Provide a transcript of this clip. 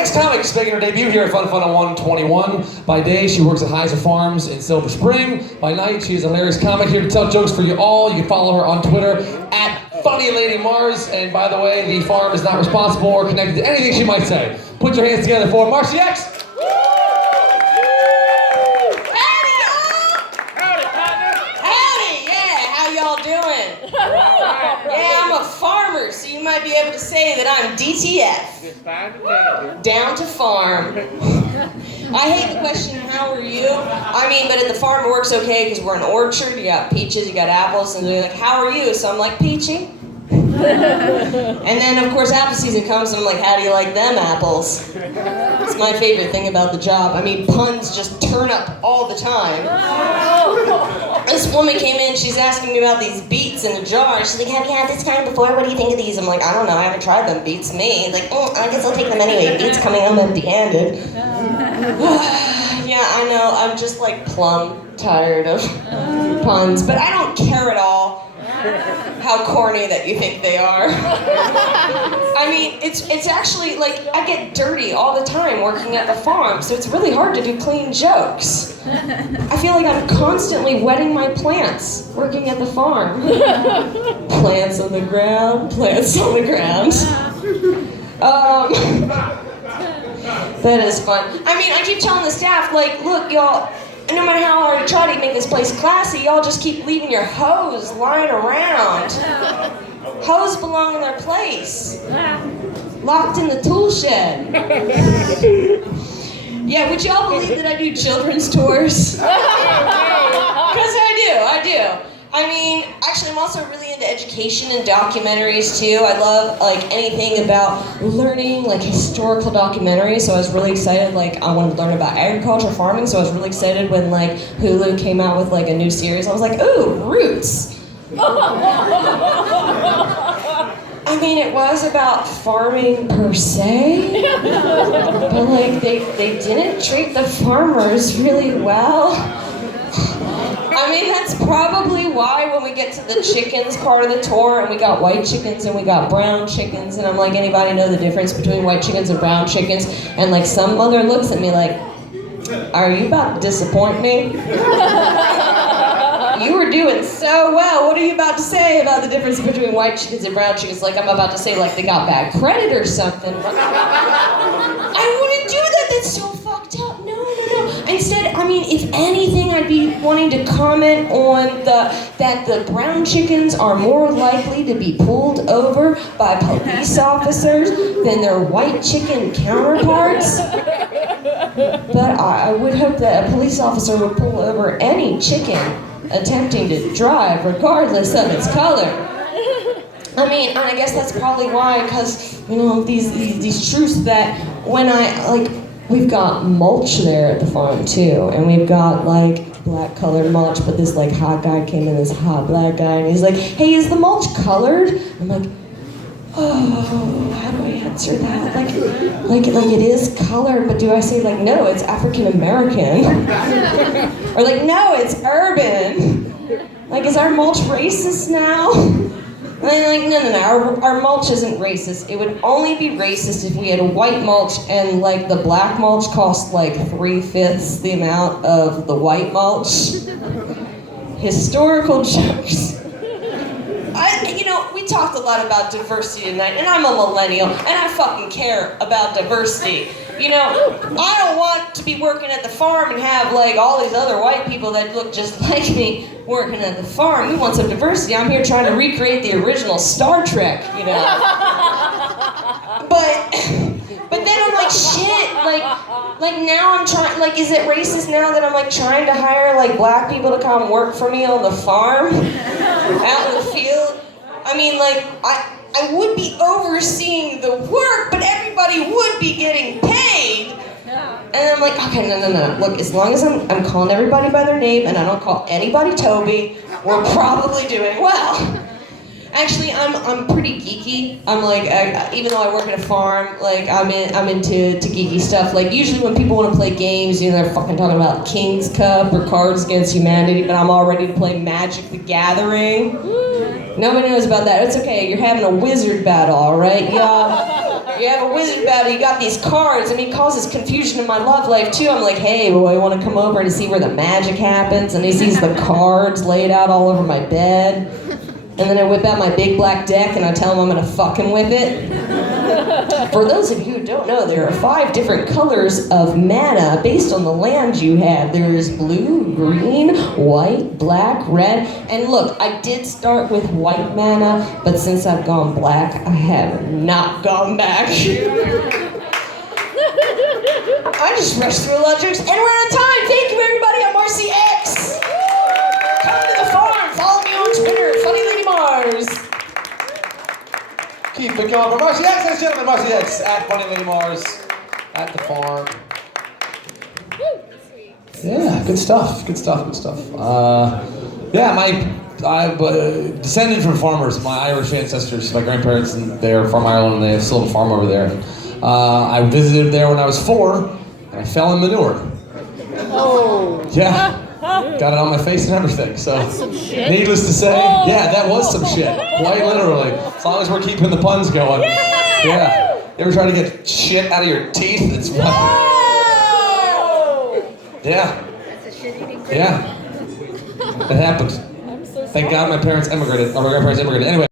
next comic is making her debut here at Fun Fun 121. By day, she works at Heiser Farms in Silver Spring. By night, she is a hilarious comic here to tell jokes for you all. You can follow her on Twitter at Funny Lady Mars. And by the way, the farm is not responsible or connected to anything she might say. Put your hands together for Marcy X. Yeah, I'm a farmer, so you might be able to say that I'm DTF. Down to farm. I hate the question, how are you? I mean, but at the farm it works okay because we're an orchard, you got peaches, you got apples, and they're like, how are you? So I'm like, peachy. And then, of course, apple season comes, and I'm like, how do you like them apples? It's my favorite thing about the job. I mean, puns just turn up all the time. This woman came in, she's asking me about these beets in a jar. She's like, have you had this kind before? What do you think of these? I'm like, I don't know, I haven't tried them. Beets me. Like, I guess I'll take them anyway. Beets coming home empty-handed. Yeah, I know, I'm just like plumb tired of puns, but I don't care at all how corny that you think they are. I mean, it's actually like, I get dirty all the time working at the farm, so it's really hard to do clean jokes. I feel like I'm constantly wetting my plants working at the farm. Plants on the ground, plants on the ground. That is fun. I mean, I keep telling the staff, like, look, y'all, no matter how hard I try to make this place classy, y'all just keep leaving your hose lying around. Hose belong in their place. Locked in the tool shed. Yeah, would y'all believe that I do children's tours? Because I do. I mean, actually, I'm also really into education and documentaries, too. I love, like, anything about learning, like, historical documentaries, so I was really excited, like, I wanted to learn about agriculture, farming, so I was really excited when, like, Hulu came out with, like, a new series. I was like, ooh, roots. I mean, it was about farming per se, but, like, they didn't treat the farmers really well. I mean, that's probably why when we get to the chickens part of the tour, and we got white chickens and we got brown chickens, and I'm like, anybody know the difference between white chickens and brown chickens? And like some mother looks at me like, are you about to disappoint me? You were doing so well. What are you about to say about the difference between white chickens and brown chickens? Like I'm about to say like they got bad credit or something. I wouldn't do that. That's so fucked up. No. Instead, I mean, if anything, I'd be wanting to comment on that the brown chickens are more likely to be pulled over by police officers than their white chicken counterparts. But I would hope that a police officer would pull over any chicken attempting to drive, regardless of its color. I mean, and I guess that's probably why, because, you know, these truths that when we've got mulch there at the farm too, and we've got like black colored mulch, but this like hot guy came in, this hot black guy, and he's like, hey, is the mulch colored? I'm like, oh, how do I answer that? Like it is colored, but do I say like, no, it's African American? Or like, no, it's urban. Like, is our mulch racist now? And I'm like, no, our mulch isn't racist. It would only be racist if we had a white mulch and like the black mulch cost like 3/5 the amount of the white mulch. Historical jokes. We talked a lot about diversity tonight, and I'm a millennial, and I fucking care about diversity. I don't want to be working at the farm and have like all these other white people that look just like me working at the farm. We want some diversity. I'm here trying to recreate the original Star Trek, But then I'm like, shit, like now I'm trying, like, is it racist now that I'm like trying to hire like black people to come work for me on the farm, out in the field? I mean, like, I would be overseeing the work, but everybody would be getting paid. And I'm like, okay, no. Look, as long as I'm calling everybody by their name and I don't call anybody Toby, we're probably doing well. Actually, I'm pretty geeky. I'm like, even though I work at a farm, like I'm into geeky stuff. Like usually when people want to play games, they're fucking talking about King's Cup or Cards Against Humanity, but I'm all ready to play Magic the Gathering. Nobody knows about that. It's okay. You're having a wizard battle, all right, y'all? You have a wizard about it, you got these cards, and he causes confusion in my love life too. I'm like, hey, boy, you want to come over to see where the magic happens? And he sees the cards laid out all over my bed. And then I whip out my big black deck and I tell him I'm gonna fuck him with it. For those of you who don't know, there are 5 different colors of mana based on the land you had. There's blue, green, white, black, red. And look, I did start with white mana, but since I've gone black, I have not gone back. I just rushed through a lot of jokes and we're out of time. Thank you everybody, I'm Marcy X. Come to the farm, follow me on Twitter, Funny Lady Mars. Keep it going for Marcy X, ladies and gentlemen. Marcy X at Funny Lady Mars at the farm. Yeah, good stuff. Good stuff. Good stuff. Yeah, I'm descended from farmers. My Irish ancestors, my grandparents, and they're from Ireland, and they still have a farm over there. I visited there when I was 4, and I fell in manure. Oh. Yeah. Got it on my face and everything, so That's some shit. Needless to say, yeah, that was some shit. Quite literally. As long as we're keeping the puns going. Yeah. You ever try to get shit out of your teeth? It's fun. Yeah. That's a shit-eating Yeah. It happened. I'm so sorry. Thank God my parents emigrated, or my grandparents immigrated. Anyway.